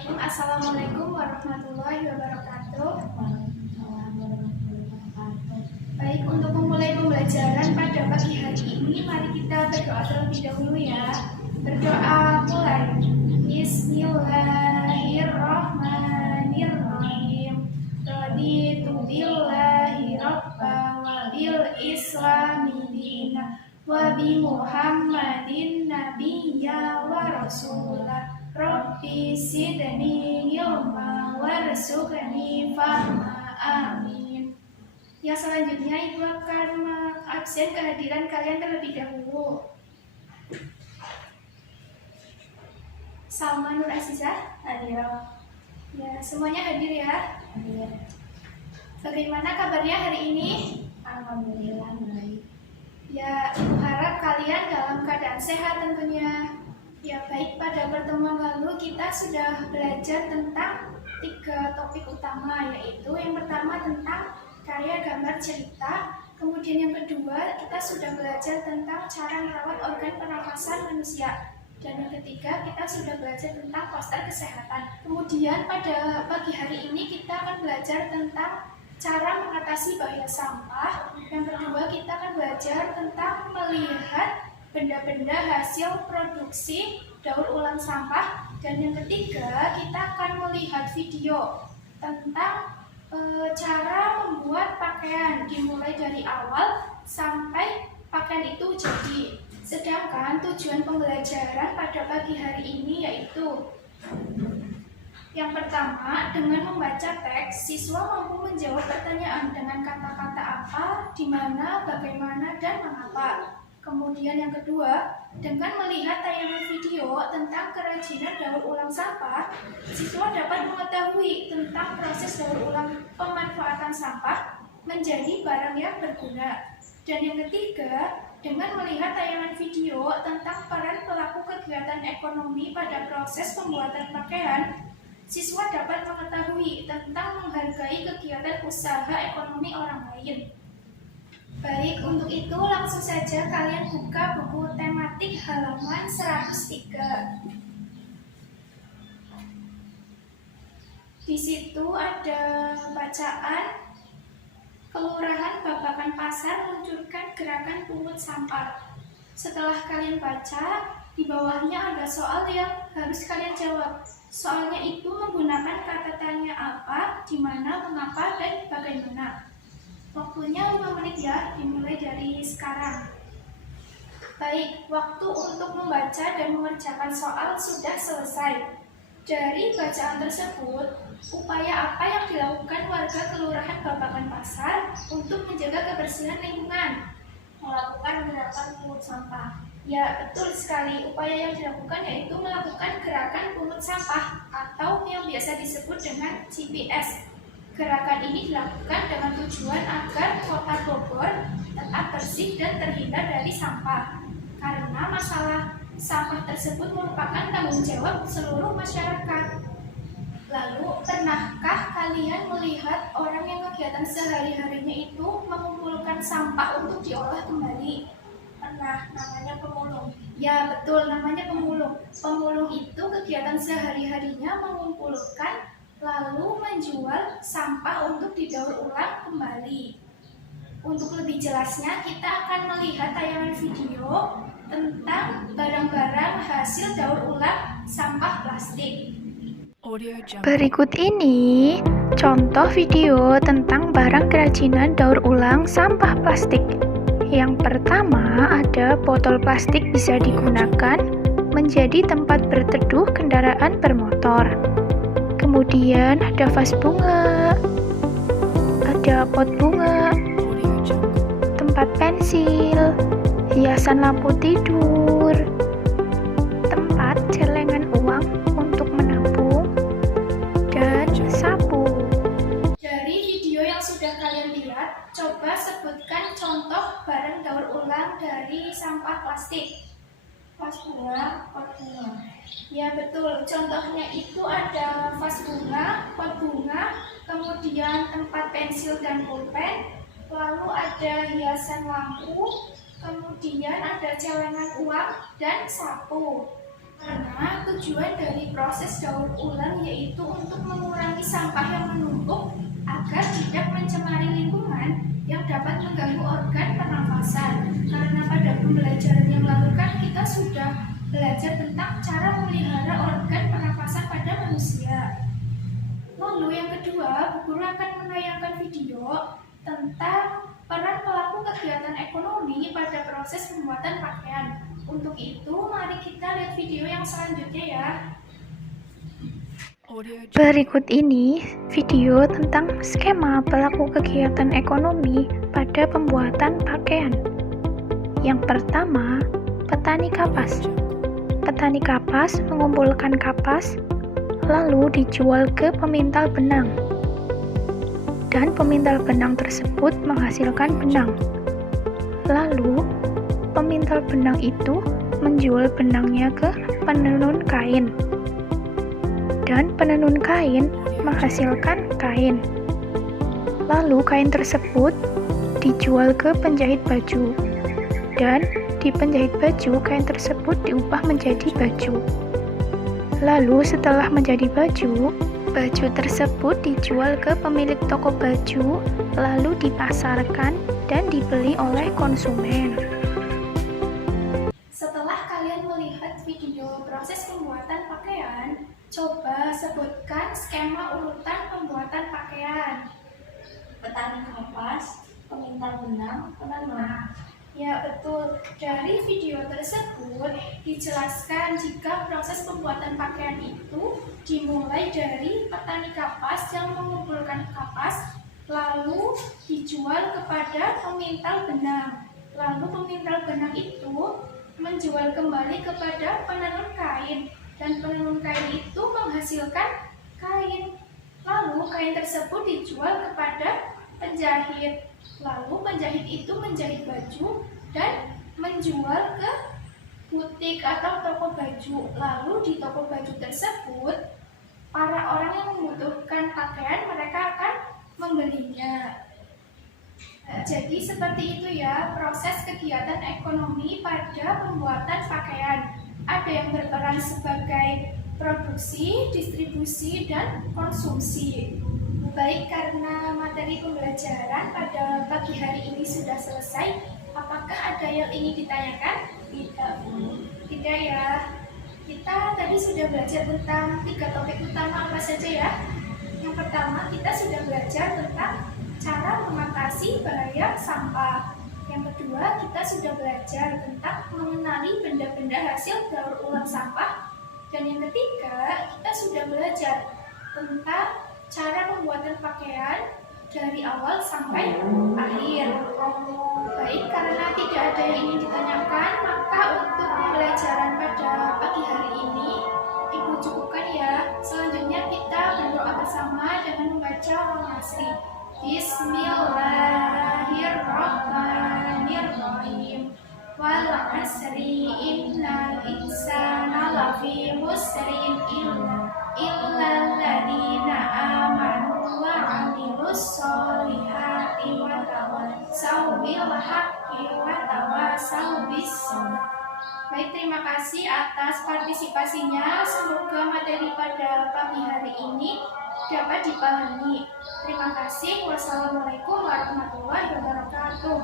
Bismillahirrahmanirrahim. Assalamualaikum warahmatullahi wabarakatuh. Baik, untuk memulai pembelajaran pada pagi hari ini, mari kita berdoa terlebih dahulu ya. Berdoa mulai. Bismillahirrahmanirrahim. Raditu billahi rabba wa bil islami dina wa bi Muhammadin nabiyya wa rasulah. Rabbi sidni ilma warzuqni fahma. Amin. Yang selanjutnya Ibu akan mengabsen kehadiran kalian terlebih dahulu. Salma Nur Azizah hadir. Ya, semuanya hadir ya. Hadir. Bagaimana kabarnya hari ini? Alhamdulillah baik. Ya, Ibu harap kalian dalam keadaan sehat tentunya. Ya baik, pada pertemuan lalu kita sudah belajar tentang 3 topik utama, yaitu yang pertama tentang karya gambar cerita, kemudian yang kedua kita sudah belajar tentang cara merawat organ pernafasan manusia, dan yang ketiga kita sudah belajar tentang poster kesehatan. Kemudian pada pagi hari ini kita akan belajar tentang cara mengatasi bahaya sampah. Yang kedua kita akan belajar tentang melihat benda-benda hasil produksi daur ulang sampah, dan yang ketiga kita akan melihat video tentang cara membuat pakaian dimulai dari awal sampai pakaian itu jadi. Sedangkan tujuan pembelajaran pada pagi hari ini yaitu yang pertama, dengan membaca teks, siswa mampu menjawab pertanyaan dengan kata-kata apa, di mana, bagaimana, dan mengapa. Kemudian yang kedua, dengan melihat tayangan video tentang kerajinan daur ulang sampah, siswa dapat mengetahui tentang proses daur ulang pemanfaatan sampah menjadi barang yang berguna. Dan yang ketiga, dengan melihat tayangan video tentang peran pelaku kegiatan ekonomi pada proses pembuatan pakaian, siswa dapat mengetahui tentang menghargai kegiatan usaha ekonomi orang lain. Baik, untuk itu langsung saja kalian buka buku tematik halaman 103. Di situ ada bacaan Kelurahan Babakan Pasar meluncurkan gerakan pungut sampah. Setelah kalian baca, di bawahnya ada soal yang harus kalian jawab. Soalnya itu menggunakan kata tanya apa, di mana, mengapa, dan bagaimana. Waktunya 5 menit ya, dimulai dari sekarang. Baik, waktu untuk membaca dan mengerjakan soal sudah selesai. Dari bacaan tersebut, upaya apa yang dilakukan warga Kelurahan Babakan Pasar untuk menjaga kebersihan lingkungan? Melakukan gerakan pungut sampah. Ya, betul sekali. Upaya yang dilakukan yaitu melakukan gerakan pungut sampah atau yang biasa disebut dengan GPS. Gerakan ini dilakukan dengan tujuan agar kota Bogor tetap bersih dan terhindar dari sampah. Karena masalah sampah tersebut merupakan tanggung jawab seluruh masyarakat. Lalu, pernahkah kalian melihat orang yang kegiatan sehari-harinya itu mengumpulkan sampah untuk diolah kembali? Pernah, namanya pemulung. Ya betul, namanya pemulung. Pemulung itu kegiatan sehari-harinya mengumpulkan lalu menjual sampah untuk didaur ulang kembali. Untuk lebih jelasnya, kita akan melihat tayangan video tentang barang-barang hasil daur ulang sampah plastik. Berikut ini contoh video tentang barang kerajinan daur ulang sampah plastik. Yang pertama, ada botol plastik bisa digunakan menjadi tempat berteduh kendaraan bermotor. Kemudian ada vas bunga, ada pot bunga, tempat pensil, hiasan lampu tidur, tempat celengan uang untuk menampung, dan sapu. Dari video yang sudah kalian lihat, coba sebutkan contoh barang daur ulang dari sampah plastik. Vas bunga, pot bunga. Ya betul, contohnya itu ada vas bunga, pot bunga, kemudian tempat pensil dan pulpen, lalu ada hiasan lampu, kemudian ada celengan uang dan sapu. Karena tujuan dari proses daur ulang yaitu untuk mengurangi sampah yang menumpuk agar tidak mencemari lingkungan yang dapat mengganggu organ pernafasan. Karena pada pembelajaran yang lalu kan kita sudah belajar tentang cara memelihara organ pernafasan pada manusia. Lalu yang kedua, Bu Guru akan menayangkan video tentang peran pelaku kegiatan ekonomi pada proses pembuatan pakaian. Untuk itu, mari kita lihat video yang selanjutnya ya. Berikut ini video tentang skema pelaku kegiatan ekonomi pada pembuatan pakaian. Yang pertama, petani kapas. Petani kapas mengumpulkan kapas lalu dijual ke pemintal benang. Dan pemintal benang tersebut menghasilkan benang. Lalu, pemintal benang itu menjual benangnya ke penenun kain. Dan penenun kain menghasilkan kain. Lalu kain tersebut dijual ke penjahit baju. Dan di penjahit baju, kain tersebut diubah menjadi baju. Lalu setelah menjadi baju, baju tersebut dijual ke pemilik toko baju, lalu dipasarkan dan dibeli oleh konsumen. Setelah kalian melihat video proses pembuatan pakaian, coba sebutkan skema urutan pembuatan pakaian. Petani kapas, pemintal benang, penenun. Ya betul, dari video tersebut dijelaskan jika proses pembuatan pakaian itu dimulai dari petani kapas yang mengumpulkan kapas, lalu dijual kepada pemintal benang. Lalu pemintal benang itu menjual kembali kepada penenun kain, dan penenun kain itu menghasilkan kain. Lalu kain tersebut dijual kepada penjahit. Lalu penjahit itu menjahit baju dan menjual ke butik atau toko baju. Lalu di toko baju tersebut, para orang yang membutuhkan pakaian mereka akan membelinya. Jadi seperti itu ya proses kegiatan ekonomi pada pembuatan pakaian. Ada yang berperan sebagai produksi, distribusi, dan konsumsi. Baik, karena materi pembelajaran pada pagi hari ini sudah selesai, apakah ada yang ingin ditanyakan? Tidak ya. Kita tadi sudah belajar tentang 3 topik utama apa saja ya. Yang pertama, kita sudah belajar tentang cara mengatasi bahaya sampah. Yang kedua, kita sudah belajar tentang mengenali benda-benda hasil daur ulang sampah. Dan yang ketiga, kita sudah belajar tentang cara pembuatan pakaian dari awal sampai akhir. Baik, karena tidak ada yang ingin ditanyakan, maka untuk pembelajaran pada pagi hari ini Ibu cukupkan ya. Selanjutnya kita berdoa bersama dengan membaca Al-Nasri. Bismillahirrahmanirrahim. Wal asri innal insana lafi khusrin illa alladziina aamanu wa 'amilus sholihati wa tawassaw bil haqqi wa tawassaw bis sabr. Baik, terima kasih atas partisipasinya. Semoga materi pada pagi hari ini dapat dipahami. Terima kasih. Wassalamualaikum warahmatullahi wabarakatuh.